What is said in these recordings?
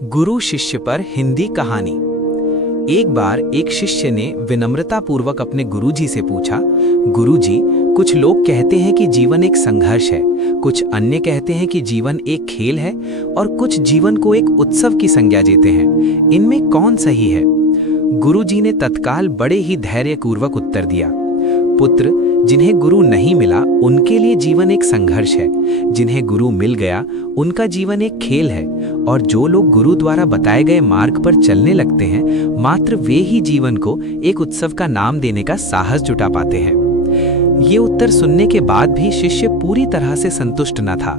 गुरु शिष्य पर हिंदी कहानी। एक बार एक शिष्य ने विनम्रतापूर्वक अपने गुरुजी से पूछा, गुरुजी, कुछ लोग कहते हैं कि जीवन एक संघर्ष है, कुछ अन्य कहते हैं कि जीवन एक खेल है और कुछ जीवन को एक उत्सव की संज्ञा देते हैं। इनमें कौन सही है? गुरुजी ने तत्काल बड़े ही धैर्यपूर्वक उत्तर दिया, पुत्र, जिन्हें गुरु नहीं मिला उनके लिए जीवन एक संघर्ष है, जिन्हें गुरु मिल गया उनका जीवन एक खेल है, और जो लोग गुरु द्वारा बताए गए मार्ग पर चलने लगते हैं मात्र वे ही जीवन को एक उत्सव का नाम देने का साहस जुटा पाते हैं। ये उत्तर सुनने के बाद भी शिष्य पूरी तरह से संतुष्ट न था।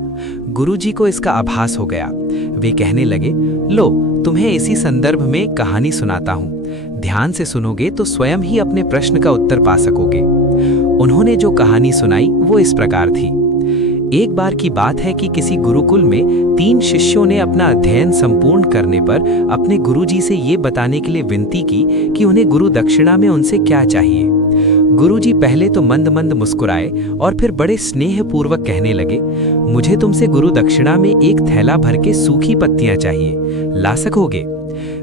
गुरुजी को इसका आभास हो गया। वे कहने लगे, लो, तुम्हें इसी संदर्भ में कहानी सुनाता हूँ। ध्यान से सुनोगे तो स्वयं ही अपने प्रश्न का उत्तर पा सकोगे। उन्होंने जो कहानी सुनाई वो इस प्रकार थी। एक बार की बात है कि किसी गुरुकुल में 3 शिष्यों ने अपना अध्ययन संपूर्ण करने पर अपने गुरुजी से ये बताने के लिए विनती की कि उन्हें गुरु दक्षिणा में उनसे क्या चाहिए। गुरुजी पहले तो मंद मंद मुस्कुराए और फिर बड़े स्नेहपूर्वक कहने लगे, मुझे तुमसे गुरु दक्षिणा में एक थैला भर के सूखी पत्तियां चाहिए, ला सकोगे?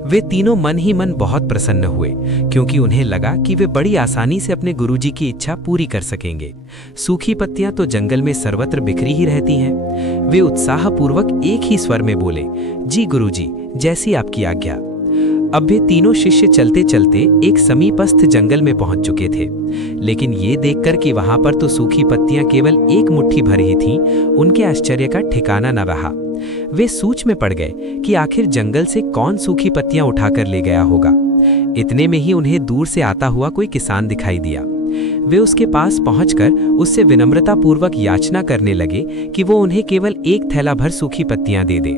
वे तीनों मन ही मन बहुत प्रसन्न हुए, क्योंकि उन्हें लगा कि वे बड़ी आसानी से अपने गुरुजी की इच्छा पूरी कर सकेंगे। सूखी पत्तियां तो जंगल में सर्वत्र बिखरी ही रहती हैं। वे उत्साहपूर्वक एक ही स्वर में बोले, जी गुरुजी, जैसी आपकी आज्ञा। अब वे तीनों शिष्य चलते चलते एक समीपस्थ जंगल में पहुंच चुके थे, लेकिन ये देखकर कि वहां पर तो सूखी पत्तियां केवल एक मुट्ठी भर ही थीं, उनके आश्चर्य का ठिकाना न रहा। वे सोच में पड़ गए कि आखिर जंगल से कौन सूखी पत्तियां उठाकर ले गया होगा। इतने में ही उन्हें दूर से आता हुआ कोई किसान दिखाई दिया। वे उसके पास पहुंचकर उससे विनम्रतापूर्वक याचना करने लगे कि वो उन्हें केवल एक थैला भर सूखी पत्तियां दे दे।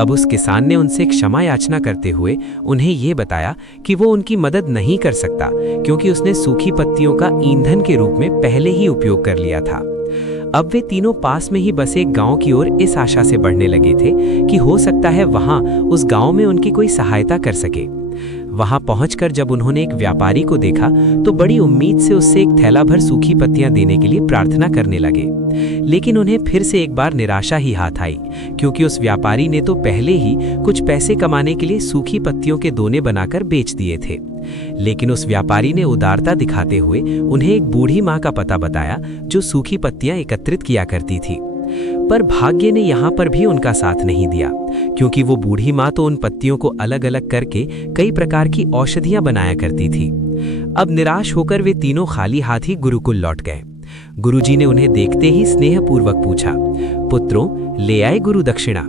अब उस किसान ने उनसे क्षमा याचना करते हुए उन्हें ये बताया कि वो उनकी मदद नहीं कर सकता, क्योंकि उसने सूखी पत्तियों का ईंधन के रूप में पहले ही उपयोग कर लिया था। अब वे तीनों पास में ही बसे एक गांव की ओर इस आशा से बढ़ने लगे थे कि हो सकता है वहां उस गांव में उनकी कोई सहायता कर सके। वहां पहुंचकर जब उन्होंने एक व्यापारी को देखा तो बड़ी उम्मीद से उससे एक थैला भर सूखी पत्तियां देने के लिए प्रार्थना करने लगे। लेकिन उन्हें फिर से एक बार निराशा ही हाथ आई, क्योंकि उस व्यापारी ने तो पहले ही कुछ पैसे कमाने के लिए सूखी पत्तियों के दोने बनाकर बेच दिए थे। लेकिन उस व्यापारी ने उदारता दिखाते हुए उन्हें एक बूढ़ी माँ का पता बताया जो सूखी पत्तियां एकत्रित किया करती थी। पर भाग्य ने यहाँ पर भी उनका साथ नहीं दिया, क्योंकि वो बूढ़ी माँ तो उन पत्तियों को अलग अलग करके कई प्रकार की औषधियां बनाया करती थी। अब निराश होकर वे तीनों खाली हाथ ही गुरुकुल लौट गए। गुरुजी ने उन्हें देखते ही स्नेहपूर्वक पूछा, पुत्रों, ले आए गुरु दक्षिणा?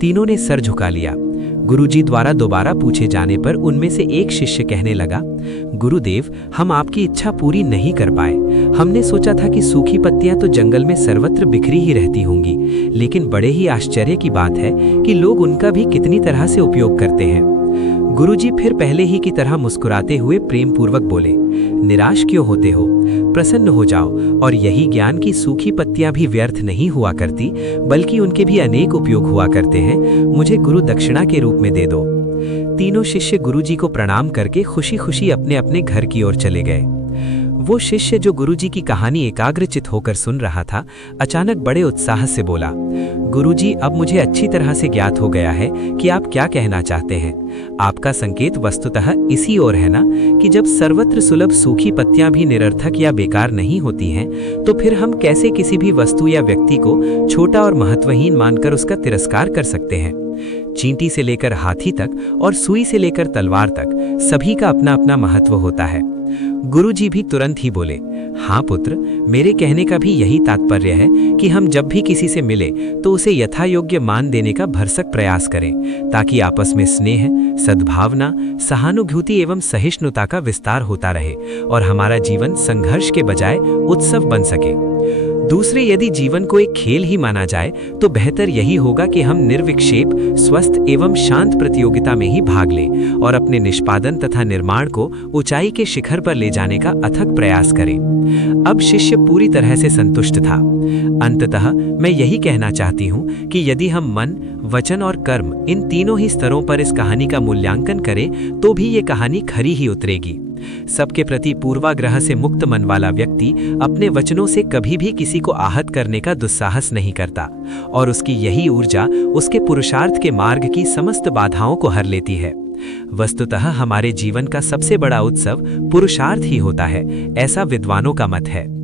तीनों ने सर झुका लिया। गुरुजी द्वारा दोबारा पूछे जाने पर उनमें से एक शिष्य कहने लगा, गुरुदेव, हम आपकी इच्छा पूरी नहीं कर पाए। हमने सोचा था कि सूखी पत्तियां तो जंगल में सर्वत्र बिखरी ही रहती होंगी, लेकिन बड़े ही आश्चर्य की बात है कि लोग उनका भी कितनी तरह से उपयोग करते हैं। गुरुजी फिर पहले ही की तरह मुस्कुराते हुए प्रेम पूर्वक बोले, निराश क्यों होते हो? प्रसन्न हो जाओ, और यही ज्ञान की सूखी पत्तियां भी व्यर्थ नहीं हुआ करती, बल्कि उनके भी अनेक उपयोग हुआ करते हैं। मुझे गुरु दक्षिणा के रूप में दे दो। तीनों शिष्य गुरुजी को प्रणाम करके खुशी खुशी अपने अपने घर की ओर चले गए। वो शिष्य जो गुरुजी की कहानी एकाग्रचित होकर सुन रहा था, अचानक बड़े उत्साह से बोला, गुरुजी, अब मुझे अच्छी तरह से ज्ञात हो गया है कि आप क्या कहना चाहते हैं। आपका संकेत वस्तुतः इसी ओर है ना, कि जब सर्वत्र सुलभ सूखी पत्तियां भी निरर्थक या बेकार नहीं होती हैं, तो फिर हम कैसे किसी भी वस्तु या व्यक्ति को छोटा और महत्वहीन मानकर उसका तिरस्कार कर सकते हैं। चींटी से लेकर हाथी तक और सुई से लेकर तलवार तक सभी का अपना अपना महत्व होता है। गुरुजी भी तुरंत ही बोले, हाँ पुत्र, मेरे कहने का भी यही तात्पर्य है कि हम जब भी किसी से मिले तो उसे यथायोग्य मान देने का भरसक प्रयास करें, ताकि आपस में स्नेह, सद्भावना, सहानुभूति एवं सहिष्णुता का विस्तार होता रहे और हमारा जीवन संघर्ष के बजाय उत्सव बन सके। दूसरे, यदि जीवन को एक खेल ही माना जाए तो बेहतर यही होगा कि हम निर्विक्षेप, स्वस्थ एवं शांत प्रतियोगिता में ही भाग लें और अपने निष्पादन तथा निर्माण को ऊंचाई के शिखर पर ले जाने का अथक प्रयास करें। अब शिष्य पूरी तरह से संतुष्ट था। अंततः मैं यही कहना चाहती हूँ कि यदि हम मन, वचन और कर्म इन तीनों ही स्तरों पर इस कहानी का मूल्यांकन करें तो भी ये कहानी खरी ही उतरेगी। सबके प्रति पूर्वाग्रह से मुक्त मन वाला व्यक्ति अपने वचनों से कभी भी किसी को आहत करने का दुस्साहस नहीं करता, और उसकी यही ऊर्जा उसके पुरुषार्थ के मार्ग की समस्त बाधाओं को हर लेती है। वस्तुतः हमारे जीवन का सबसे बड़ा उत्सव पुरुषार्थ ही होता है, ऐसा विद्वानों का मत है।